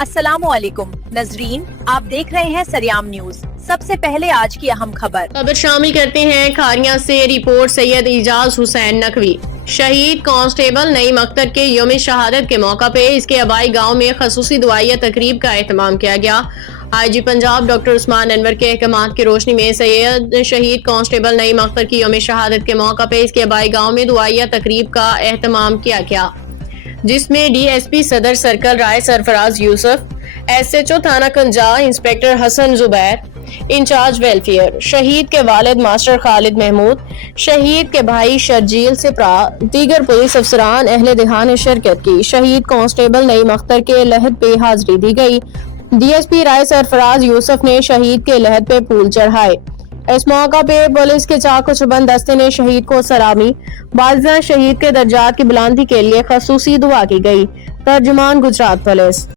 अस्सलामुअलैकुम नजरीन, आप देख रहे हैं सरियाम न्यूज। सबसे पहले आज की अहम खबर शामिल करते हैं। खारिया से रिपोर्ट सैयद एजाज हुसैन नकवी शहीद कांस्टेबल नईम अख्तर के यौम शहादत के मौका पे इसके आबाई गांव में खसूसी दुआया तकरीब का एहतमाम किया गया। IG पंजाब डॉक्टर उस्मान अनवर के अहकामात की रोशनी में सैयद शहीद कांस्टेबल नईम अख्तर की यौम शहादत के मौका पे इसके आबाई गांव में दुआया तकरीब का एहतमाम किया गया, जिसमें DSP सदर सर्कल राय सरफराज यूसुफ, SHO थाना Kanja inspector Hasan Zubair, incharge welfare, शहीद के वालिद मास्टर खालिद महमूद, शहीद के भाई शर्जील सिप्रा, दीगर पुलिस अफसरान अहले दिहा ने शिरकत की। शहीद कांस्टेबल नईम अख्तर के लहद पे हाजिरी दी गई। DSP राय सरफराज यूसुफ ने शहीद के लहद पे फूल चढ़ाए। इस मौका पे पुलिस के चाको चुबंद दस्ते ने शहीद को सलामी। बाज़ शहीद के दर्जात की बुलंदी के लिए खसूसी दुआ की गई। तर्जुमान गुजरात पुलिस।